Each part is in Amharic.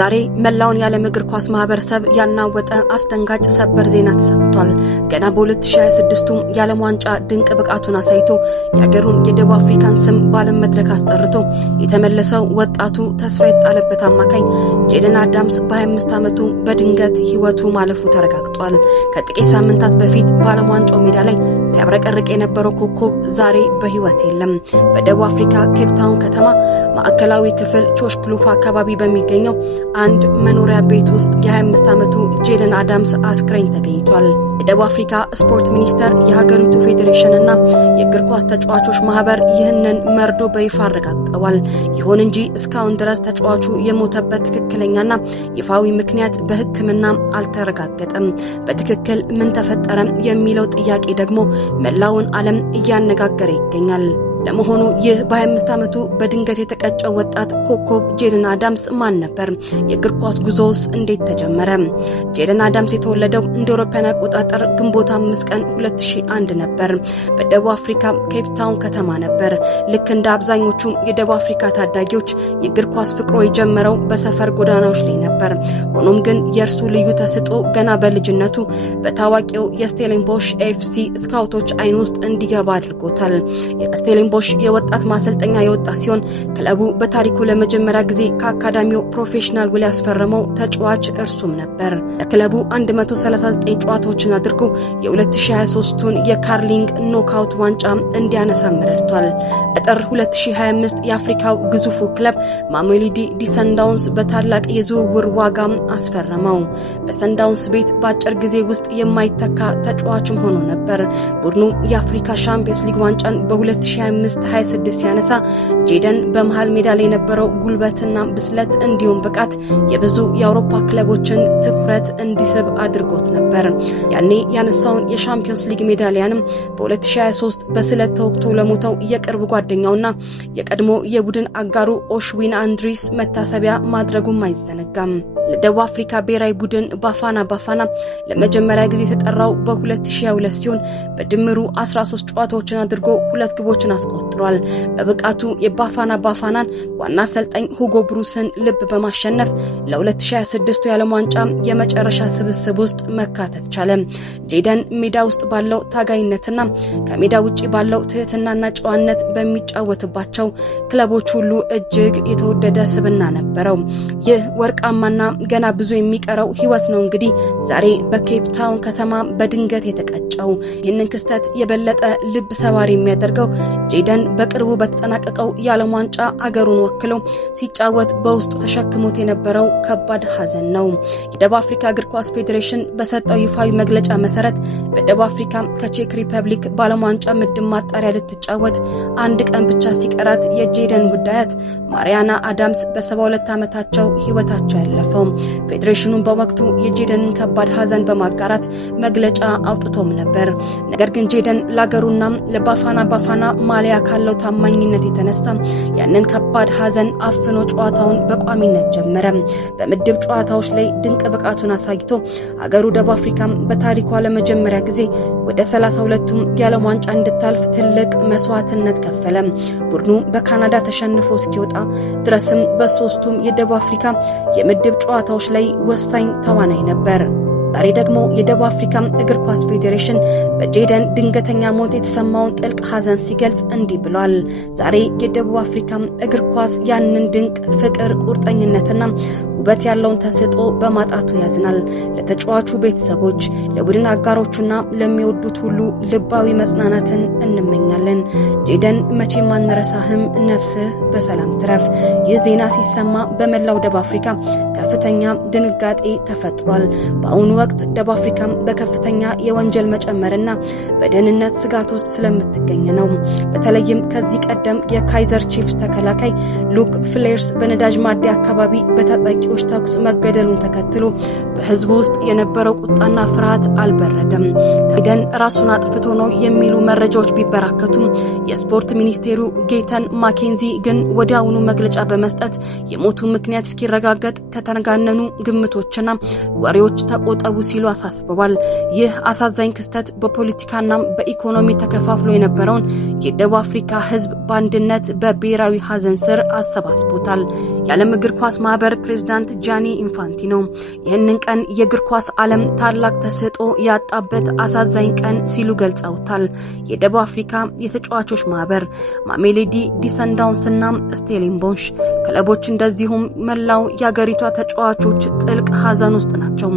ዛሬ መላውን የዓለም እግር ኳስ ማህበረሰብ ያናወጠ አስደንጋጭ ሰበር ዜና ተሰምቷል። ገና በ2026 የዓለም ዋንጫ ድንቅ ብቃቱን አሳይቶ የሀገሩን የደቡብ አፍሪካን ስም በዓለም መድረክ አስጠርቶ የተመለሰው ወጣቱ ተስፋ የጣለበት አማካኝ ጄደን አዳምስ በ25 ዓመቱ በድንገት ህይወቱ ማለፉ ተረጋግጧል። ከጥቂት ሳምንታት በፊት በዓለም ዋንጫው ሜዳ ላይ ሲያብረቀርቅ የነበረው ኮከብ ዛሬ በህይወት የለም። በደቡብ አፍሪካ ኬፕ ታውን ከተማ ማዕከላዊ ክፍል ቾሽክሉፍ አካባቢ በሚገኘው አንድ መኖሪያ ቤት ውስጥ የ25 ዓመቱ ጄደን አዳምስ አስክሬን ተገኝቷል። የደቡብ አፍሪካ ስፖርት ሚኒስተር፣ የሀገሪቱ ፌዴሬሽን እና የእግር ኳስ ተጫዋቾች ማህበር ይህንን መርዶ በይፋ አረጋግጠዋል። ይሁን እንጂ እስካሁን ድረስ ተጫዋቹ የሞተበት ትክክለኛና ይፋዊ ምክንያት በሕክምና አልተረጋገጠም። በትክክል ምን ተፈጠረ የሚለው ጥያቄ ደግሞ መላውን ዓለም እያነጋገረ ይገኛል። ለመሆኑ ይህ በ25 ዓመቱ በድንገት የተቀጨው ወጣት ኮከብ ጄደን አዳምስ ማን ነበር? የእግር ኳስ ጉዞውስ እንዴት ተጀመረ? ጄደን አዳምስ የተወለደው እንደ አውሮፓውያን አቆጣጠር ግንቦት 5 ቀን 2001 ነበር። በደቡብ አፍሪካ ኬፕ ታውን ከተማ ነበር። ልክ እንደ አብዛኞቹ የደቡብ አፍሪካ ታዳጊዎች የእግር ኳስ ፍቅሩ የጀመረው በሰፈር ጎዳናዎች ላይ ነበር። ሆኖም ግን የእርሱ ልዩ ተሰጥኦ ገና በልጅነቱ በታዋቂው የስቴሌንቦሽ ኤፍሲ ስካውቶች አይን ውስጥ እንዲገባ አድርጎታል። የስቴሌንቦሽ የወጣት ማሰልጠኛ የወጣ ሲሆን ክለቡ በታሪኩ ለመጀመሪያ ጊዜ ከአካዳሚው ፕሮፌሽናል ውል ያስፈረመው ተጫዋች እርሱም ነበር። ክለቡ 139 ጨዋታዎችን አድርጎ የ2023ቱን የካርሊንግ ኖክአውት ዋንጫ እንዲያነሳ ረድቷል። በጥር 2025 የአፍሪካው ግዙፉ ክለብ ማሜሎዲ ሰንዳውንስ በታላቅ የዝውውር ዋጋ አስፈረመው። በሰንዳውንስ ቤት በአጭር ጊዜ ውስጥ የማይተካ ተጫዋችም ሆኖ ነበር። ቡድኑ የአፍሪካ ሻምፒዮንስ ሊግ ዋንጫን በ2025 26 ያነሳ ጄደን በመሃል ሜዳ ላይ የነበረው ጉልበትና ብስለት እንዲሁም ብቃት የብዙ የአውሮፓ ክለቦችን ትኩረት እንዲስብ አድርጎት ነበር። ያኔ ያነሳውን የሻምፒዮንስ ሊግ ሜዳሊያንም በ2023 በስለት ተወግቶ ለሞተው የቅርብ ጓደኛውና የቀድሞ የቡድን አጋሩ ኦሽዊን አንድሪስ መታሰቢያ ማድረጉም አይዘነጋም። ለደቡብ አፍሪካ ብሔራዊ ቡድን ባፋና ለመጀመሪያ ጊዜ የተጠራው በ2022 ሲሆን በድምሩ 13 ጨዋታዎችን አድርጎ 2 ግቦችን አስቆጥሯል። በብቃቱ የባፋናን ዋና አሰልጣኝ ሁጎ ብሩስን ልብ በማሸነፍ ለ2026 የዓለም ዋንጫ የመጨረሻ ስብስብ ውስጥ መካተት ቻለ። ጄደን ሜዳ ውስጥ ባለው ታጋይነትና ከሜዳ ውጪ ባለው ትህትናና ጨዋነት በሚጫወትባቸው ክለቦች ሁሉ እጅግ የተወደደ ስብዕና ነበረው። ይህ ወርቃማና ገና ብዙ የሚቀረው ህይወት ነው እንግዲህ ዛሬ በኬፕ ታውን ከተማ በድንገት የተቀጨው። ይህንን ክስተት የበለጠ ልብ ሰባሪ የሚያደርገው ጄደን በቅርቡ በተጠናቀቀው የዓለም ዋንጫ አገሩን ወክሎ ሲጫወት በውስጡ ተሸክሞት የነበረው ከባድ ሐዘን ነው። የደቡብ አፍሪካ እግር ኳስ ፌዴሬሽን በሰጠው ይፋዊ መግለጫ መሰረት በደቡብ አፍሪካ ከቼክ ሪፐብሊክ በዓለም ዋንጫ ምድብ ማጣሪያ ልትጫወት አንድ ቀን ብቻ ሲቀራት የጄደን ጉዳያት ማሪያና አዳምስ በ72 ዓመታቸው ህይወታቸው ያለፈው። ፌዴሬሽኑን በወቅቱ የጄደንን ከባድ ሐዘን በማጋራት መግለጫ አውጥቶም ነበር። ነገር ግን ጄደን ለአገሩና ለባፋና ማሊያ ካለው ታማኝነት የተነሳ ያንን ከባድ ሐዘን አፍኖ ጨዋታውን በቋሚነት ጀመረ። በምድብ ጨዋታዎች ላይ ድንቅ ብቃቱን አሳይቶ አገሩ ደቡብ አፍሪካ በታሪኳ ለመጀመሪያ ጊዜ ወደ 32ቱም የዓለም ዋንጫ እንድታልፍ ትልቅ መስዋዕትነት ከፈለ። ቡድኑ በካናዳ ተሸንፎ እስኪወጣ ድረስም በ3ቱም የደቡብ አፍሪካ የምድብ ጨዋታዎች ላይ ወሳኝ ተዋናይ ነበር። ዛሬ ደግሞ የደቡብ አፍሪካ እግር ኳስ ፌዴሬሽን በጄደን ድንገተኛ ሞት የተሰማውን ጥልቅ ሐዘን ሲገልጽ እንዲህ ብሏል። ዛሬ የደቡብ አፍሪካ እግር ኳስ ያንን ድንቅ ፍቅር፣ ቁርጠኝነትና ውበት ያለውን ተሰጥኦ በማጣቱ ያዝናል። ለተጫዋቹ ቤተሰቦች፣ ለቡድን አጋሮቹና ለሚወዱት ሁሉ ልባዊ መጽናናትን እንመኛለን። ጄደን መቼም አንረሳህም፣ ነፍስህ በሰላም ትረፍ። ይህ ዜና ሲሰማ በመላው ደቡብ አፍሪካ ከፍተኛ ድንጋጤ ተፈጥሯል። በአሁኑ ወቅት ደቡብ አፍሪካ በከፍተኛ የወንጀል መጨመርና በደህንነት ስጋት ውስጥ ስለምትገኝ ነው። በተለይም ከዚህ ቀደም የካይዘር ቺፍስ ተከላካይ ሉክ ፍሌርስ በነዳጅ ማደያ አካባቢ በታጣቂዎች ተኩስ መገደሉን ተከትሎ በህዝቡ ውስጥ የነበረው ቁጣና ፍርሃት አልበረደም። ጄደን ራሱን አጥፍቶ ነው የሚሉ መረጃዎች ቢበራከቱም የስፖርት ሚኒስቴሩ ጌተን ማኬንዚ ግን ወዲያውኑ መግለጫ በመስጠት የሞቱ ምክንያት እስኪረጋገጥ ከተጋነኑ ግምቶችና ወሬዎች ተቆጠቡ ሲሉ አሳስበዋል። ይህ አሳዛኝ ክስተት በፖለቲካና በኢኮኖሚ ተከፋፍሎ የነበረውን የደቡብ አፍሪካ ህዝብ በአንድነት በብሔራዊ ሐዘን ስር አሰባስቦታል። የዓለም እግር ኳስ ማህበር ፕሬዝዳንት ፕሬዝዳንት ጃኒ ኢንፋንቲኖ ይህንን ቀን የእግር ኳስ ዓለም ታላቅ ተሰጥኦ ያጣበት አሳዛኝ ቀን ሲሉ ገልጸውታል። የደቡብ አፍሪካ የተጫዋቾች ማህበር፣ ማሜሎዲ ሰንዳውንስና ስቴልንቦሽ ክለቦች እንደዚሁም መላው የሀገሪቷ ተጫዋቾች ጥልቅ ሐዘን ውስጥ ናቸው።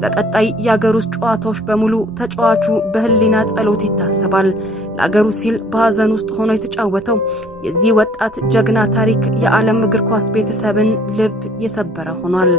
በቀጣይ የሀገር ውስጥ ጨዋታዎች በሙሉ ተጫዋቹ በህሊና ጸሎት ይታሰባል። ለሀገሩ ሲል በሐዘን ውስጥ ሆኖ የተጫወተው የዚህ ወጣት ጀግና ታሪክ የዓለም እግር ኳስ ቤተሰብን ልብ የሰበረ ሆኗል።